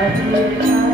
Maria.